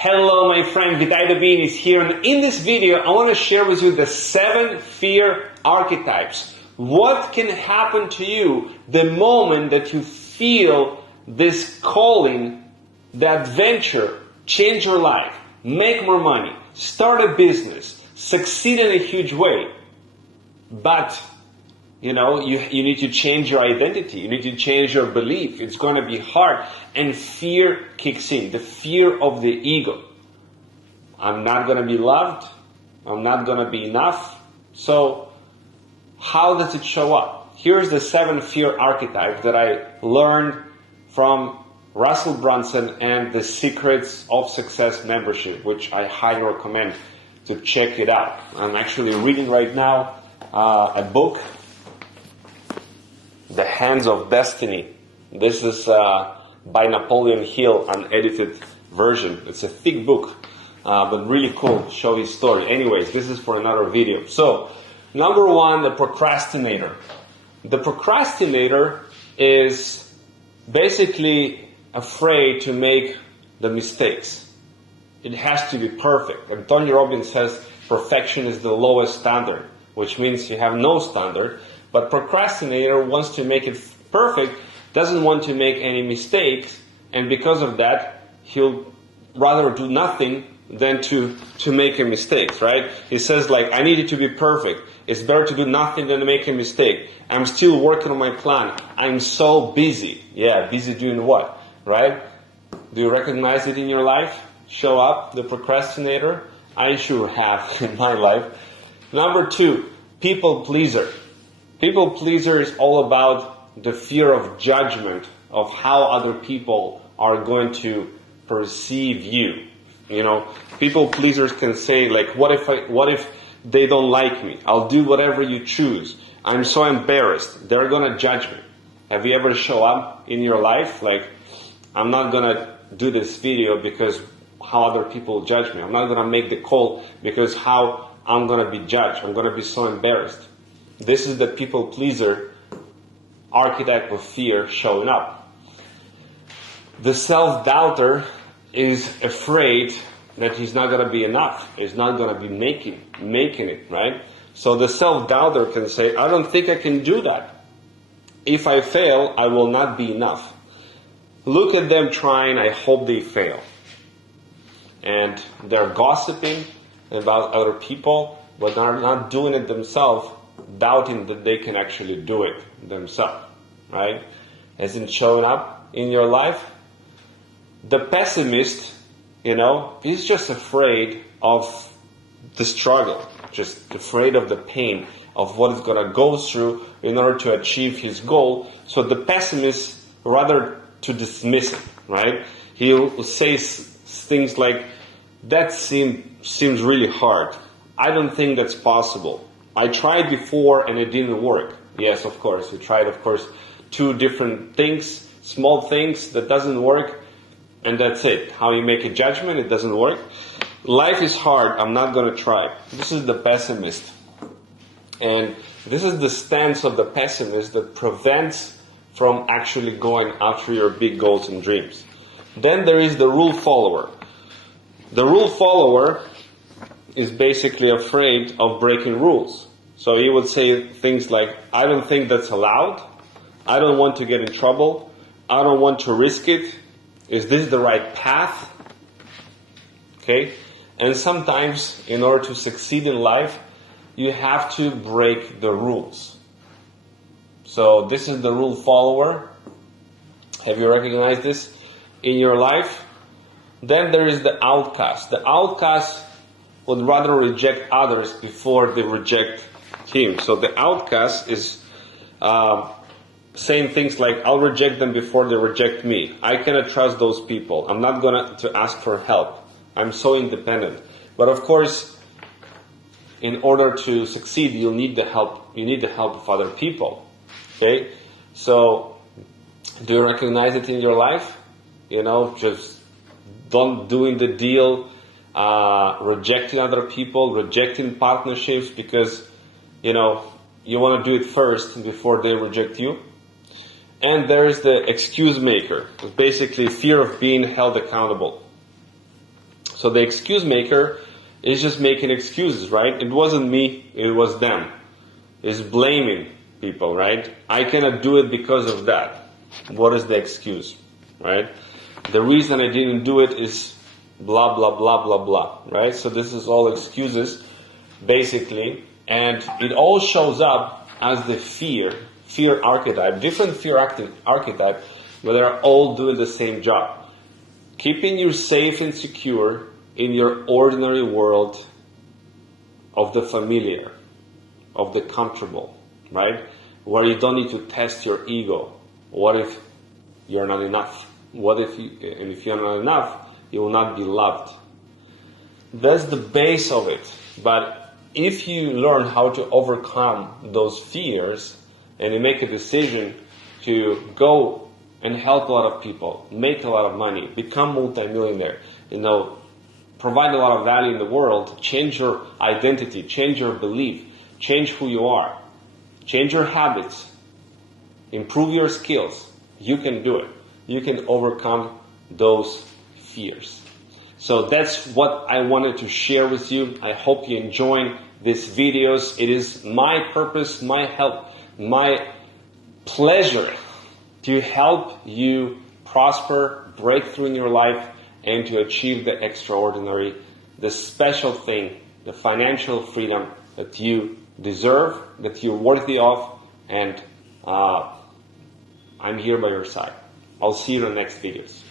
Hello my friend, Vitaliy Dubinin is here, and in this video I want to share with you the 7 fear archetypes. What can happen to you the moment that you feel this calling, the adventure, change your life, make more money, start a business, succeed in a huge way, but you need to change your identity. You need to change your belief. It's going to be hard. And fear kicks in. The fear of the ego. I'm not going to be loved. I'm not going to be enough. So how does it show up? Here's the 7 fear archetypes that I learned from Russell Brunson and the Secrets of Success membership, which I highly recommend to check it out. I'm actually reading right now a book, The Hands of Destiny. This is by Napoleon Hill, unedited version. It's a thick book, but really cool. Show his story. Anyways, this is for another video. So, number 1, the procrastinator. The procrastinator is basically afraid to make the mistakes. It has to be perfect. And Tony Robbins says perfection is the lowest standard, which means you have no standard. But procrastinator wants to make it perfect, doesn't want to make any mistakes, and because of that, he'll rather do nothing than to make a mistake, right? He says, like, I need it to be perfect. It's better to do nothing than to make a mistake. I'm still working on my plan. I'm so busy. Yeah, busy doing what, right? Do you recognize it in your life? Show up, the procrastinator? I sure have in my life. Number 2, people pleaser. People pleaser is all about the fear of judgment, of how other people are going to perceive you. You know, people pleasers can say, like, what if they don't like me? I'll do whatever you choose. I'm so embarrassed. They're going to judge me. Have you ever show up in your life like, I'm not going to do this video because how other people judge me. I'm not going to make the call because how I'm going to be judged. I'm going to be so embarrassed. This is the people pleaser archetype of fear showing up. The self-doubter is afraid that he's not going to be enough. He's not going to be making it, right? So the self-doubter can say, I don't think I can do that. If I fail, I will not be enough. Look at them trying, I hope they fail. And they're gossiping about other people, but they're not doing it themselves, doubting that they can actually do it themselves, right? Has it shown up in your life? The pessimist, he's just afraid of the struggle, just afraid of the pain, of what he's going to go through in order to achieve his goal. So the pessimist, rather to dismiss it, right? He'll say things like, that seems really hard. I don't think that's possible. I tried before and it didn't work. Yes, of course. You tried, of course, 2 different things, small things that doesn't work, and that's it. How you make a judgment, it doesn't work. Life is hard, I'm not going to try. This is the pessimist. And this is the stance of the pessimist that prevents from actually going after your big goals and dreams. Then there is the rule follower. The rule follower is basically afraid of breaking rules. So he would say things like, I don't think that's allowed. I don't want to get in trouble. I don't want to risk it. Is this the right path? Okay? And sometimes, in order to succeed in life, you have to break the rules. So this is the rule follower. Have you recognized this in your life? Then there is the outcast. The outcast would rather reject others before they reject him. So the outcast is saying things like, I'll reject them before they reject me. I cannot trust those people. I'm not going to ask for help. I'm so independent. But of course, in order to succeed, you need the help. You need the help of other people. Okay? So, do you recognize it in your life? Just don't doing the deal, rejecting other people, rejecting partnerships because, you want to do it first before they reject you. And there is the excuse maker, basically fear of being held accountable. So the excuse maker is just making excuses, right? It wasn't me, it was them. Is blaming people, right? I cannot do it because of that. What is the excuse, right? The reason I didn't do it is blah, blah, blah, blah, blah, right? So this is all excuses, basically, and it all shows up as the fear archetype, different fear archetype, but they're all doing the same job. Keeping you safe and secure in your ordinary world of the familiar, of the comfortable, right? Where you don't need to test your ego. What if you're not enough? What if if you're not enough, you will not be loved? That's the base of it. But if you learn how to overcome those fears and you make a decision to go and help a lot of people, make a lot of money, become multimillionaire, provide a lot of value in the world, change your identity, change your belief, change who you are, change your habits, improve your skills, you can do it. You can overcome those fears. So that's what I wanted to share with you. I hope you enjoy these videos. It is my purpose, my help, my pleasure to help you prosper, break through in your life, and to achieve the extraordinary, the special thing, the financial freedom that you deserve, that you're worthy of, and I'm here by your side. I'll see you in the next videos.